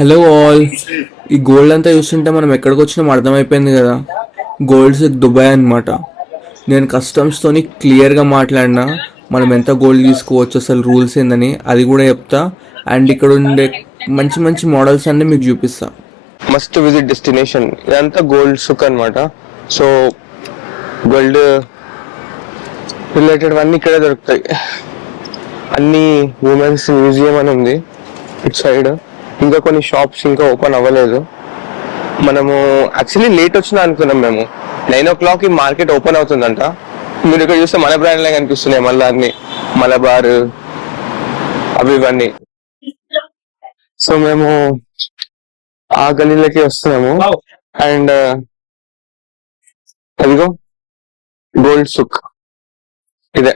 Hello all. ఈ gold అంతా చూస్తుంటే మనం ఎక్కడికి వచ్చినామో అర్థమైపోయింది కదా. గోల్డ్స్ దుబాయ్ అనమాట. నేను కస్టమ్స్తోని క్లియర్గా మాట్లాడినా, మనం ఎంత గోల్డ్ తీసుకోవచ్చు, అసలు రూల్స్ ఏందని అది కూడా చెప్తా. అండ్ ఇక్కడ ఉండే మంచి మంచి మోడల్స్ అన్నీ మీకు చూపిస్తా. మస్ట్ విజిట్ డెస్టినేషన్ ఇదంతా గోల్డ్ సుక్ అనమాట. సో గోల్డ్ రిలేటెడ్ అన్ని ఇక్కడే దొరుకుతాయి. అన్ని ఉమెన్స్ మ్యూజియం అని ఉంది ఇటు సైడ్. ఇంకా కొన్ని షాప్స్ ఇంకా ఓపెన్ అవ్వలేదు. మనము యాక్చువల్లీ లేట్ వచ్చినా అనుకున్నాం. మేము 9 o'clock ఈ మార్కెట్ ఓపెన్ అవుతుందంట. మీరు ఇక్కడ చూస్తే మన బ్రాండ్లే కనిపిస్తున్నాయి, మళ్ళీ అన్ని మలబార్ అవి ఇవన్నీ. సో మేము ఆ గలీలకి వస్తున్నాము. అండ్ అదిగో గోల్డ్ సుక్ ఇదే.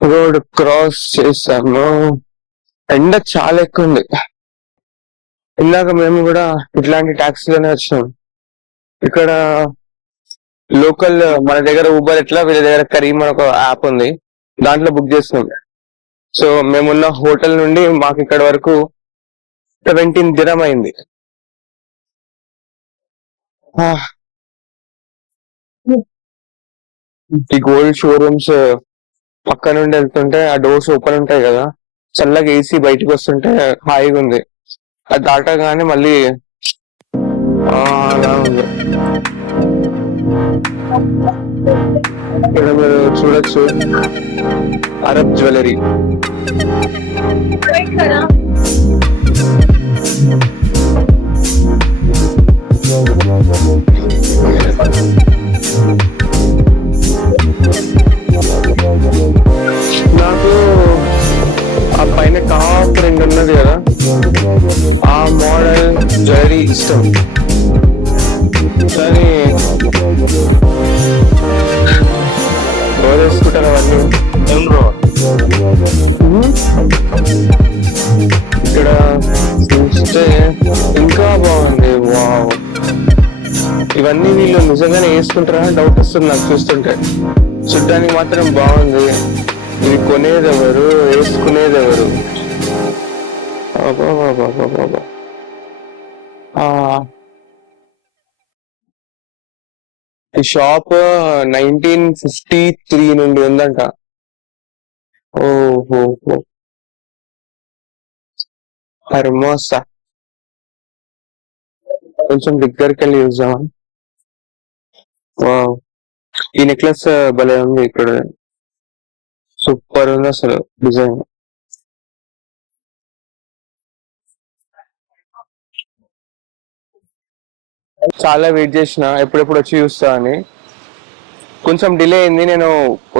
రోడ్ క్రాస్ చేసాము. ఎండ చాలా ఎక్కువ ఉంది. ఇందాక మేము కూడా ఇట్లాంటి ట్యాక్సీలోనే వచ్చినాం. ఇక్కడ లోకల్ మన దగ్గర ఊబర్ ఎట్లా, వీళ్ళ దగ్గర కరీం అని ఒక యాప్ ఉంది, దాంట్లో బుక్ చేస్తున్నాం. సో మేమున్న హోటల్ నుండి మాకు ఇక్కడ వరకు 17 దినం అయింది. ఈ గోల్డ్ షోరూమ్స్ పక్క నుండి వెళ్తుంటే ఆ డోర్స్ ఓపెన్ ఉంటాయి కదా, చల్లగా ఏసీ బయటకు వస్తుంటే హాయిగా ఉంది. అది దాటగానే మళ్ళీ అలా ఉంది. ఇక్కడ మీరు చూడొచ్చు అరబ్ జ్యువెలరీ. నాకు ఆ పైన టాప్ 2 ఉన్నది కదా, ఆ మోడల్ జ్యువెలరీ ఇష్టం. కానీ వేసుకుంటారు అవన్నీ. ఇక్కడ చూస్తే ఇంకా బాగుంది. వావ్, ఇవన్నీ వీళ్ళు నిజంగానే వేసుకుంటారా డౌట్ వస్తుంది నాకు చూస్తుంటే. చూడ్డానికి మాత్రం బాగుంది. ఇది కొనేది ఎవరు, వేసుకునేది ఎవరు? ఈ షాప్ 1953 నుండి ఉందంట. ఓహో, హర్మోసా. కొంచెం దగ్గరికి వెళ్ళి చూద్దామా? వావ్, ఈ నెక్లెస్ భలే ఉంది. ఇక్కడ సూపర్ ఉంది అసలు డిజైన్. చాలా వెయిట్ చేసిన ఎప్పుడెప్పుడు వచ్చి చూస్తా అని. కొంచెం డిలే అయింది. నేను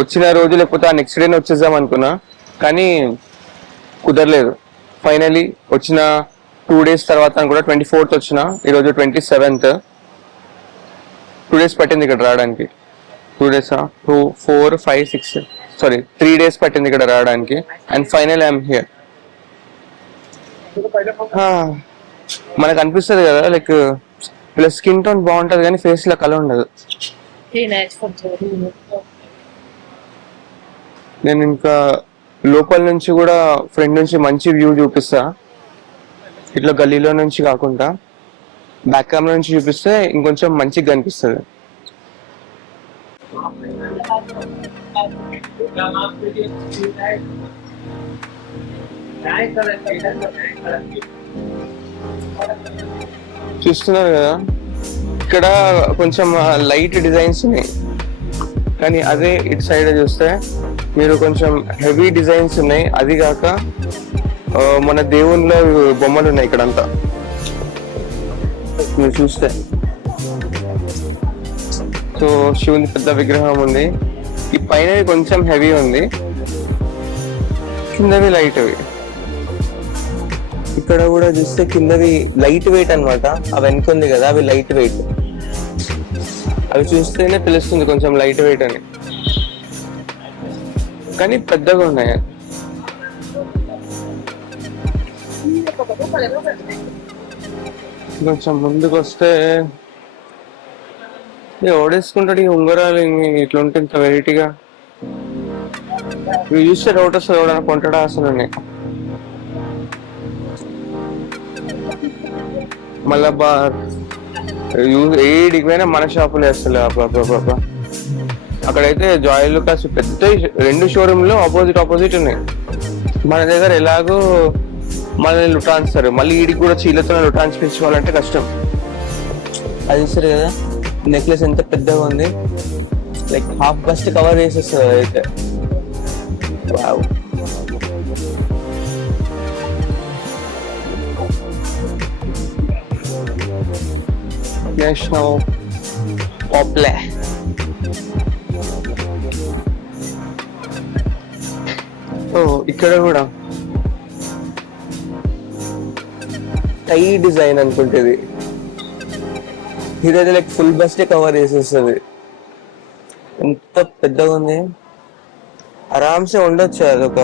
వచ్చిన రోజు లేకపోతే ఆ నెక్స్ట్ డేనే వచ్చేద్దాం అనుకున్నా, కానీ కుదరలేదు. ఫైనలీ వచ్చిన 2 days తర్వాత కూడా 24th వచ్చిన, ఈరోజు 27th. 2 days పట్టింది ఇక్కడ రావడానికి. 2 days 2 4 5 6 సారీ 3 days పట్టింది ఇక్కడ రావడానికి. And final I'm here. మనకు అనిపిస్తుంది కదా, లైక్ ఇలా స్కిన్ టోన్ బాగుంటది కానీ ఫేస్ లో కలర్ ఉండదు. నేను ఇంకా లోపల నుంచి కూడా ఫ్రంట్ నుంచి మంచి వ్యూ చూపిస్తా. ఇట్లా గల్లీలో నుంచి కాకుండా బ్యాక్ కెమెరా నుంచి చూపిస్తే ఇంకొంచెం మంచిగా కనిపిస్తుంది. చూస్తున్నారు కదా, ఇక్కడ కొంచెం లైట్ డిజైన్స్ ఉన్నాయి, కానీ అదే ఇటు సైడ్ చూస్తే మీరు కొంచెం హెవీ డిజైన్స్ ఉన్నాయి. అది కాక మన దేవుళ్ళ బొమ్మలు ఉన్నాయి ఇక్కడంతా. మీరు చూస్తే సో శివుని పెద్ద విగ్రహం ఉంది. ఈ పైన కొంచెం హెవీ ఉంది, కిందవి లైట్. ఇక్కడ కూడా చూస్తే కిందవి లైట్ వెయిట్ అనమాట. అవి వెనక ఉంది కదా, అవి లైట్ వెయిట్. అవి చూస్తేనే తెలుస్తుంది కొంచెం లైట్ వెయిట్ అని, కానీ పెద్దగా ఉన్నాయి. కొంచెం ముందుకు వస్తే ఓడేసుకుంటాడు ఈ ఉంగరాలు. ఇట్లా ఉంటే ఇంత వెరైటీగా ఇవి చూస్తే డౌట్ వస్తుంది, ఎవడన్నా కొంటాడా అసలు అని. మళ్ళా ఏడికి పోయినా మన షాపులే అసలు. అక్కడైతే జాయ్ లుకాస్ పెద్ద 2 షోరూమ్లు ఆపోజిట్ ఉన్నాయి. మన దగ్గర ఎలాగో మనల్ని లుటాన్స్తారు, మళ్ళీ ఈడికి కూడా చీలతో లుటాన్స్ పెంచుకోవాలంటే కష్టం. అది చూస్తారు కదా నెక్లెస్ ఎంత పెద్దగా ఉంది, లైక్ హాఫ్ బస్ట్ కవర్ చేసేస్తుంది అయితే. నేషనల్ పాపులర్ ఇక్కడ కూడా టై డిజైన్ అనుకుంటుంది, ఇదైతే లైక్ ఫుల్ బస్ట్ కవర్ చేసేస్తుంది. ఎంత పెద్దగా ఉంది, ఆరామ్సే ఉండొచ్చు. అది ఒక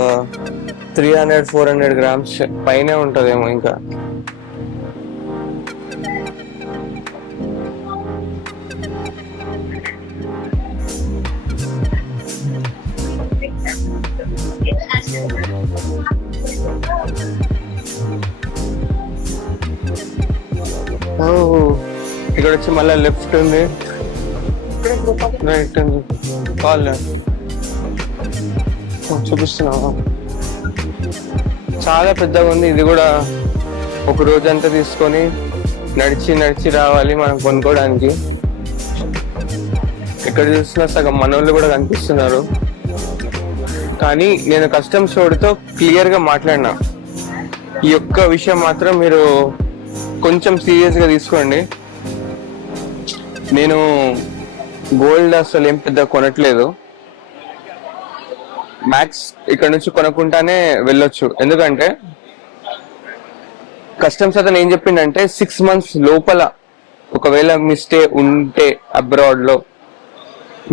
300-400 గ్రామ్స్ పైనే ఉంటదేమో. ఇంకా ఇక్కడ వచ్చి మళ్ళీ లెఫ్ట్ ఉంది, రైట్ ఉంది, కాల్ చూపిస్తున్నా. చాలా పెద్దగా ఉంది. ఇది కూడా ఒక రోజంతా తీసుకొని నడిచి రావాలి మనం కొనుక్కోవడానికి. ఇక్కడ చూస్తున్నా సగం మనోళ్ళు కూడా కనిపిస్తున్నారు. కానీ నేను కస్టమ్స్ వాడితో క్లియర్ గా మాట్లాడినా, ఈ యొక్క విషయం మాత్రం మీరు కొంచెం సీరియస్ గా తీసుకోండి. నేను గోల్డ్ అసలు ఏం పెద్ద కొనట్లేదు, మ్యాక్స్ ఇక్కడ నుంచి కొనుక్కుంటానే వెళ్ళొచ్చు. ఎందుకంటే కస్టమ్స్ అతను ఏం చెప్పిండంటే 6 months లోపల ఒకవేళ మీ స్టే ఉంటే అబ్రాడ్ లో,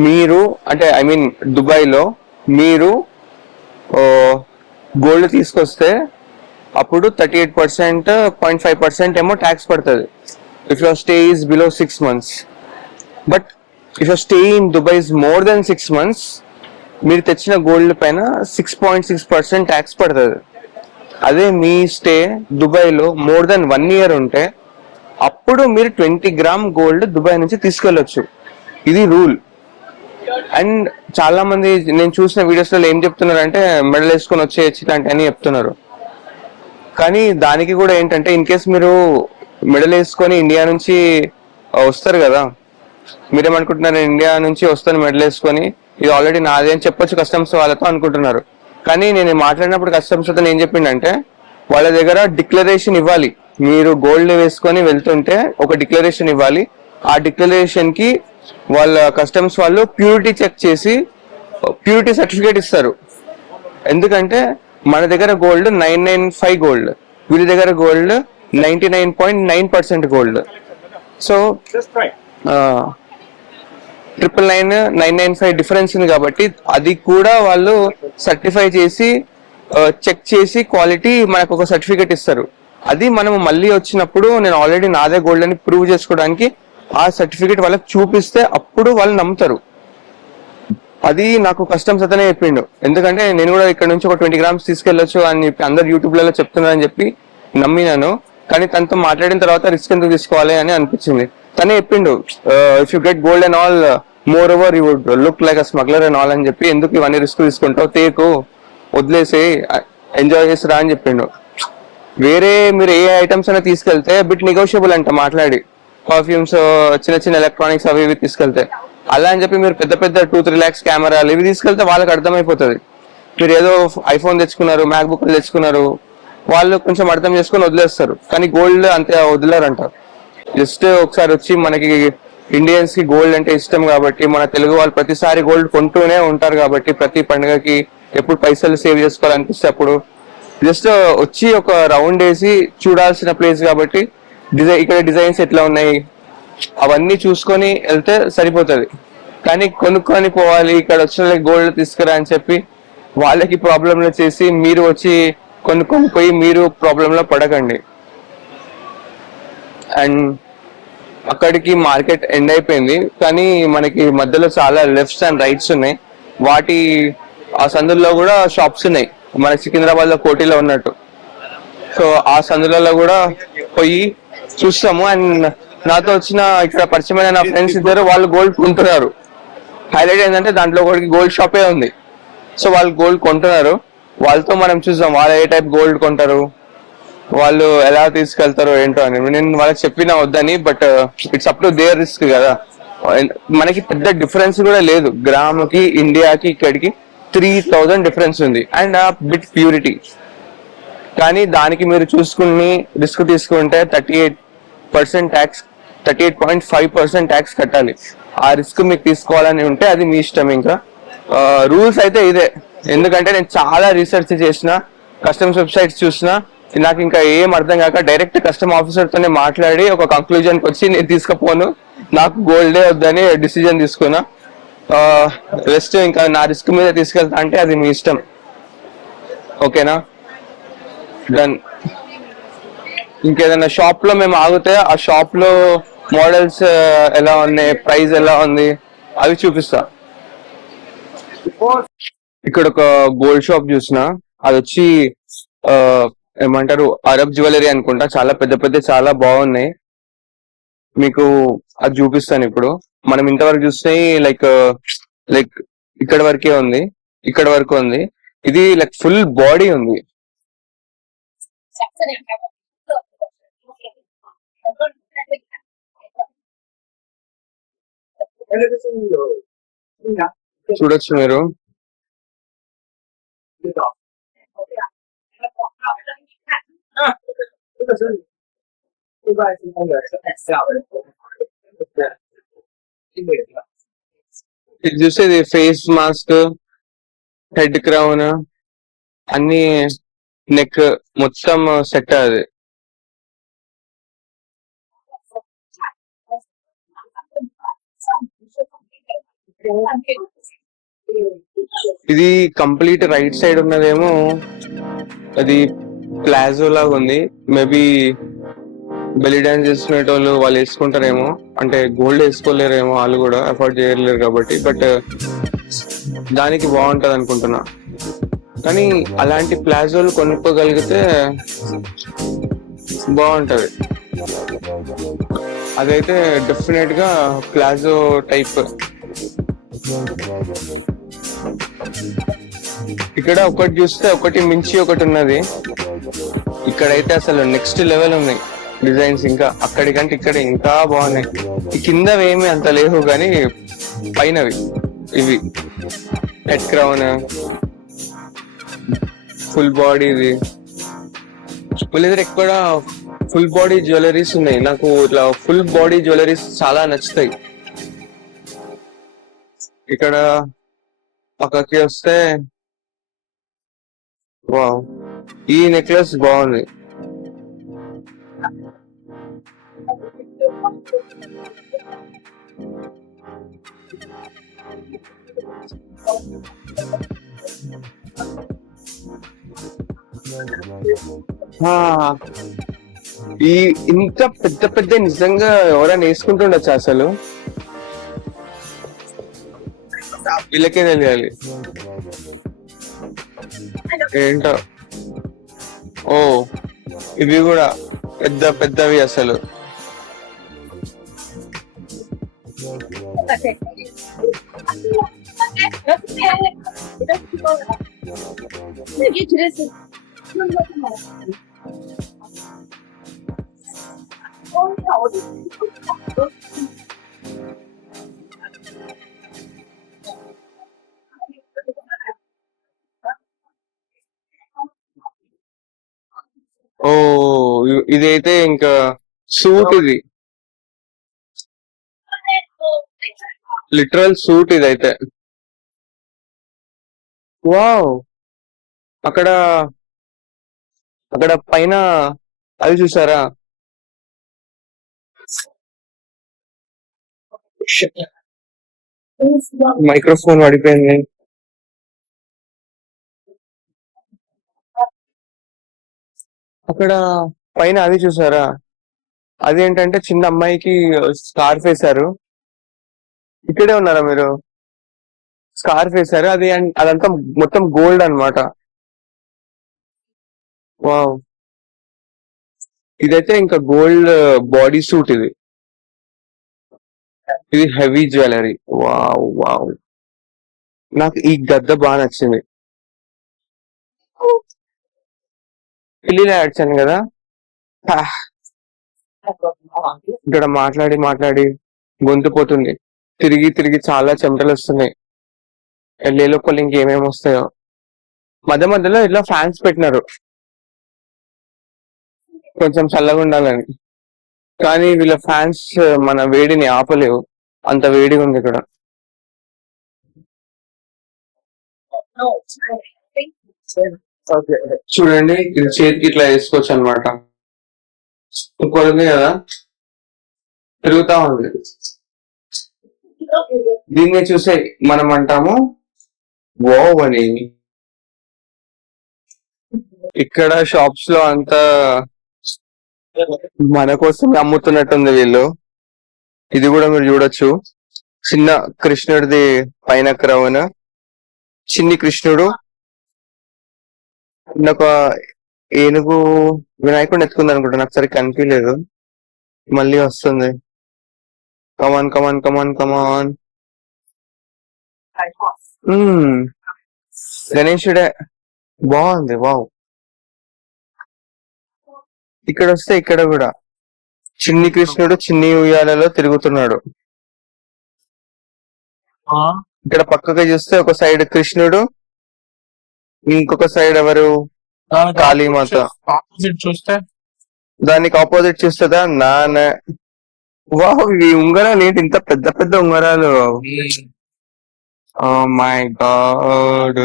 మీరు అంటే ఐ మీన్ దుబాయ్ లో మీరు గోల్డ్ తీసుకొస్తే అప్పుడు 38%, 0.5% ఏమో ట్యాక్స్ పడుతుంది if your stay is below 6 months. But if your stay in Dubai is more than 6 months, మీరు తెచ్చిన గోల్డ్ పైన 6.6% ట్యాక్స్ పడుతుంది. అదే మీ స్టే దుబాయ్ లో మోర్ దెన్ 1 year ఉంటే అప్పుడు మీరు 20 grams గోల్డ్ దుబాయ్ నుంచి తీసుకెళ్ళొచ్చు. ఇది రూల్. అండ్ చాలా మంది నేను చూసిన వీడియోస్ లో ఏం చెప్తున్నారు అంటే మెడల్ వేసుకొని వచ్చేయచ్చు ఇలాంటి అని చెప్తున్నారు. కానీ దానికి కూడా ఏంటంటే ఇన్ కేస్ మీరు మెడల్ వేసుకొని ఇండియా నుంచి వస్తారు కదా, మీరేమనుకుంటున్నారు ఇండియా నుంచి వస్తాను మెడల్ వేసుకొని ఇది ఆల్రెడీ నాదే అని చెప్పొచ్చు కస్టమ్స్ వాళ్ళతో అనుకుంటున్నారు. కానీ నేను మాట్లాడినప్పుడు కస్టమ్స్ తో ఏం చెప్పిండంటే వాళ్ళ దగ్గర డిక్లరేషన్ ఇవ్వాలి. మీరు గోల్డ్ వేసుకొని వెళ్తుంటే ఒక డిక్లరేషన్ ఇవ్వాలి. ఆ డిక్లరేషన్ కి వాళ్ళ కస్టమ్స్ వాళ్ళు ప్యూరిటీ చెక్ చేసి ప్యూరిటీ సర్టిఫికేట్ ఇస్తారు. ఎందుకంటే మన దగ్గర గోల్డ్ 995 గోల్డ్, వీళ్ళ దగ్గర గోల్డ్ 99.9% గోల్డ్. సో 999-995 డిఫరెన్స్ ఉంది కాబట్టి అది కూడా వాళ్ళు సర్టిఫై చేసి చెక్ చేసి క్వాలిటీ మనకు ఒక సర్టిఫికేట్ ఇస్తారు. అది మనం మళ్ళీ వచ్చినప్పుడు నేను ఆల్రెడీ నాదే గోల్డ్ అని ప్రూవ్ చేసుకోవడానికి ఆ సర్టిఫికేట్ వాళ్ళకి చూపిస్తే అప్పుడు వాళ్ళు నమ్ముతారు. అది నాకు కస్టమ్స్ అతనే చెప్పిండు. ఎందుకంటే నేను కూడా ఇక్కడ నుంచి ఒక 20 grams తీసుకెళ్లొచ్చు అని చెప్పి అందరు యూట్యూబ్లలో చెప్తున్నారని చెప్పి నమ్మినాను. కానీ తనతో మాట్లాడిన తర్వాత రిస్క్ ఎందుకు తీసుకోవాలి అని అనిపించింది. తనే చెప్పిండు if you get gold and all more over you would look like a smuggler and all అని చెప్పి ఎందుకు ఇవన్నీ రిస్క్ తీసుకుంటావు, తేకు వదిలేసి ఎంజాయ్ చేసిరా అని చెప్పిండు. వేరే మీరు ఏ ఐటమ్స్ అయినా తీసుకెళ్తే బిట్ నెగోషియబుల్ అంట మాట్లాడి, పర్ఫ్యూమ్స్ చిన్న ఎలక్ట్రానిక్స్ అవి ఇవి తీసుకెళ్తే. అలా అని చెప్పి మీరు పెద్ద 2-3 lakhs కెమెరాలు ఇవి తీసుకెళ్తే వాళ్ళకి అర్థమైపోతుంది. మీరు ఏదో ఐఫోన్ తెచ్చుకున్నారు, మ్యాక్ బుక్ తెచ్చుకున్నారు, వాళ్ళు కొంచెం అర్థం చేసుకుని వదిలేస్తారు. కానీ గోల్డ్ అంతే వదిలేరంట. జస్ట్ ఒకసారి వచ్చి మనకి ఇండియన్స్ కి గోల్డ్ అంటే ఇష్టం కాబట్టి మన తెలుగు వాళ్ళు ప్రతిసారి గోల్డ్ కొంటూనే ఉంటారు కాబట్టి ప్రతి పండుగకి ఎప్పుడు పైసలు సేవ్ చేసుకోవాలనిపిస్తే అప్పుడు జస్ట్ వచ్చి ఒక రౌండ్ వేసి చూడాల్సిన ప్లేస్ కాబట్టి ఇక్కడ డిజైన్స్ ఎట్లా ఉన్నాయి అవన్నీ చూసుకొని వెళ్తే సరిపోతుంది. కానీ కొనుక్కొని పోవాలి, ఇక్కడ వచ్చిన గోల్డ్ తీసుకురా అని చెప్పి వాళ్ళకి ప్రాబ్లంలో చేసి మీరు వచ్చి కొనుక్కొని పోయి మీరు ప్రాబ్లంలో పడకండి. అండ్ అక్కడికి మార్కెట్ ఎండ్ అయిపోయింది, కానీ మనకి మధ్యలో చాలా లెఫ్ట్స్ అండ్ రైట్స్ ఉన్నాయి. వాటి ఆ సందుల్లో కూడా షాప్స్ ఉన్నాయి, మన సికింద్రాబాద్ లో కోటిలో ఉన్నట్టు. సో ఆ సందులలో కూడా పోయి చూస్తాము. అండ్ నాతో వచ్చిన ఇక్కడ పరిచయమైన నా ఫ్రెండ్స్ ఇద్దరు వాళ్ళు గోల్డ్ కొంటున్నారు. హైలైట్ ఏంటంటే దాంట్లో ఒకటి గోల్డ్ షాపే ఉంది. సో వాళ్ళు గోల్డ్ కొంటున్నారు, వాళ్ళతో మనం చూద్దాం వాళ్ళు ఏ టైప్ గోల్డ్ కొంటారు, వాళ్ళు ఎలా తీసుకెళ్తారో ఏంటో అని. నేను వాళ్ళకి చెప్పినా వద్దని, but it's up to their risk కదా. మనకి పెద్ద డిఫరెన్స్ కూడా లేదు, గ్రాముకి ఇండియాకి ఇక్కడికి 3000 డిఫరెన్స్ ఉంది, అండ్ ఆ బిట్ ప్యూరిటీ. కానీ దానికి మీరు చూసుకుని రిస్క్ తీసుకుంటే 38% ట్యాక్స్, 38.5% ట్యాక్స్ కట్టాలి. ఆ రిస్క్ మీకు తీసుకోవాలని ఉంటే అది మీ ఇష్టం. ఇంకా రూల్స్ అయితే ఇదే. ఎందుకంటే నేను చాలా రీసెర్చ్ చేసిన, కస్టమ్స్ వెబ్సైట్స్ చూసిన, నాకు ఇంకా ఏం అర్థం కాక డైరెక్ట్ కస్టమ్ ఆఫీసర్ తోనే మాట్లాడి ఒక కంక్లూజన్ కి వచ్చి నేను తీసుకుపోను, నాకు గోల్డే వద్దని డిసిజన్ తీసుకున్నా. రెస్ట్ ఇంకా నా రిస్క్ మీద తీసుకెళ్తా అంటే అది మీ ఇష్టం. ఓకేనా? డన్. ఇంకేదైనా షాప్ లో మేము ఆగితే ఆ షాప్ లో మోడల్స్ ఎలా ఉన్నాయి, ప్రైస్ ఎలా ఉంది అవి చూపిస్తా. ఇక్కడ ఒక గోల్డ్ షాప్ చూసిన, అది వచ్చి ఆ, ఏమంటారు, అరబ్ జ్యువెలరీ అనుకుంటా. చాలా పెద్ద పెద్ద, చాలా బాగున్నాయి. మీకు అది చూపిస్తాను ఇప్పుడు. మనం ఇంతవరకు చూస్తే లైక్ లైక్ ఇక్కడ వరకే ఉంది, ఇక్కడ వరకు ఉంది. ఇది లైక్ ఫుల్ బాడీ ఉంది. చూడొచ్చు మీరు. ఇది చూసేది ఫేస్ మాస్క్, హెడ్ క్రౌన్, అన్ని, నెక్ మొత్తం సెట్ అది. ఇది కంప్లీట్ రైట్ సైడ్ ఉన్నదేమో అది ప్లాజో లాగా ఉంది. మేబీ బెల్లీ డాన్స్ చేస్తున్నటోళ్ళు వాళ్ళు వేసుకుంటారేమో, అంటే గోల్డ్ వేసుకోలేరేమో, వాళ్ళు కూడా అఫోర్డ్ చేయలేరు కాబట్టి. బట్ దానికి బాగుంటది అనుకుంటున్నా. కానీ అలాంటి ప్లాజోలు కొనుక్కోగలిగితే బాగుంటది. అదైతే డెఫినెట్ గా ప్లాజో టైప్. ఇక్కడ ఒకటి చూస్తే ఒకటి మించి ఒకటి ఉన్నది. ఇక్కడైతే అసలు నెక్స్ట్ లెవెల్ ఉన్నాయి డిజైన్స్. ఇంకా అక్కడికంటే ఇక్కడ ఇంకా బాగున్నాయి. ఈ కిందవి ఏమి అంత లేవు, కానీ పైనవి ఇవి హెడ్ క్రౌన్, ఫుల్ బాడీ. ఇది వీళ్ళ దగ్గర ఎక్కువ ఫుల్ బాడీ జ్యువెలరీస్ ఉన్నాయి. నాకు ఇట్లా ఫుల్ బాడీ జ్యువెలరీస్ చాలా నచ్చుతాయి. ఇక్కడ పక్కకి వస్తే వావ్, ఈ నెక్లెస్ బాగుంది. ఆ, ఈ ఇంత పెద్ద పెద్ద నిజంగా ఎవరైనా వేసుకుంటుండొచ్చు అసలు, వీళ్ళకే తెలియాలి ఏంటో. ఓ, ఇవి కూడా పెద్ద పెద్దవి అసలు. ఓ, ఇదైతే ఇంకా సూట్. ఇది లిటరల్ సూట్ ఇదైతే. వావ్, అక్కడ అక్కడ పైన అది చూసారా? మైక్రోఫోన్ పడిపోయింది. అక్కడ పైన అది చూసారా? అదేంటంటే చిన్న అమ్మాయికి స్కార్ఫ్ వేశారు. ఇక్కడే ఉన్నారా మీరు? స్కార్ఫ్ వేశారు, అది అదంతా మొత్తం గోల్డ్ అన్నమాట. వావ్, ఇదైతే ఇంకా గోల్డ్ బాడీ సూట్ ఇది. ఇది హెవీ జ్యువెలరీ. వావ్ వావ్, నాకు ఈ గద్ద బాగా నచ్చింది. పెళ్లిలో యాడ్చాను కదా. హా, ఇక్కడ మాట్లాడి మాట్లాడి గొంతు పోతుంది. తిరిగి తిరిగి చాలా చెమటలు వస్తున్నాయి. వెళ్ళే లోపల ఇంకేమేమి వస్తాయో. మధ్య మధ్యలో ఇట్లా ఫ్యాన్స్ పెట్టినారు కొంచెం చల్లగా ఉండాలని. కానీ వీళ్ళ ఫ్యాన్స్ మన వేడిని ఆపలేవు, అంత వేడిగా ఉంది ఇక్కడ. చూడండి, ఇది చేతికి ఇట్లా వేసుకోవచ్చు అనమాట. సూపర్ ఉంది కదా, తిరుగుతా ఉంది. దీన్ని చూసే మనం అంటాము వావ్ అని. ఇక్కడ షాప్స్ లో అంతా మన కోసం అమ్ముతున్నట్టుంది వీళ్ళు. ఇది కూడా మీరు చూడొచ్చు, చిన్న కృష్ణుడిది పైన క్రౌన్, చిన్ని కృష్ణుడు, ఒక ఏనుగు వినాయకుడిని ఎత్తుకుంది అనుకుంటా, నాకు సరిగ్గా కనిపించలేదు. మళ్ళీ వస్తుంది. కమాన్ కమాన్ కమాన్ కమాన్. గణేశుడే, బాగుంది. వావ్, ఇక్కడ వస్తే ఇక్కడ కూడా చిన్ని కృష్ణుడు చిన్ని ఉయ్యాలలో తిరుగుతున్నాడు. ఇక్కడ పక్కగా చూస్తే ఒక సైడ్ కృష్ణుడు, ఇంకొక సైడ్ ఎవరు, కాళీమాత. ఆపోజిట్ చూస్తే దానికి ఆపోజిట్ చూస్తుందా నాన్న. వావ్, ఈ ఉంగరాలు ఏంటి ఇంత పెద్ద పెద్ద ఉంగరాలు. Oh my God.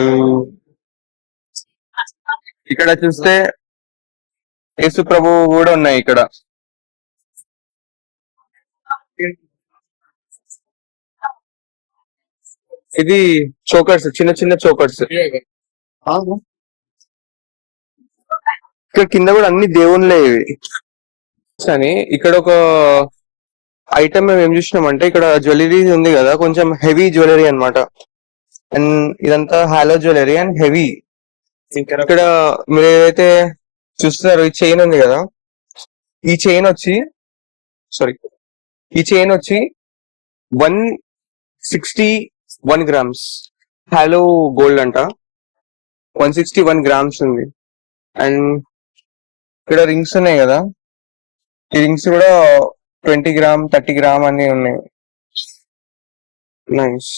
ఇక్కడ చూస్తే యేసు ప్రభువు కూడా ఉన్నాయి ఇక్కడ. ఇది చోకర్స్, చిన్న చిన్న చోకర్స్. ఇక్కడ కింద కూడా అన్ని దేవుళ్ళే ఇవి అని. ఇక్కడ ఒక ఐటమ్ మేము ఏం చూసినామంటే, ఇక్కడ జ్యువెలరీ ఉంది కదా, కొంచెం హెవీ జ్యువెలరీ అన్నమాట. అండ్ ఇదంతా హాలో జ్యువెలరీ అండ్ హెవీ. ఇక్కడ మీరు ఏదైతే చూస్తున్నారు, ఈ చైన్ ఉంది కదా, ఈ చైన్ వచ్చి ఈ చైన్ వచ్చి 161 గ్రామ్స్ హాలో గోల్డ్ అంట. 161 గ్రామ్స్ ఉంది. అండ్ ఇక్కడ రింగ్స్ ఉన్నాయి కదా, ఈ రింగ్స్ కూడా 20 గ్రామ్ 30 గ్రామ్ అన్ని ఉన్నాయి. నైస్.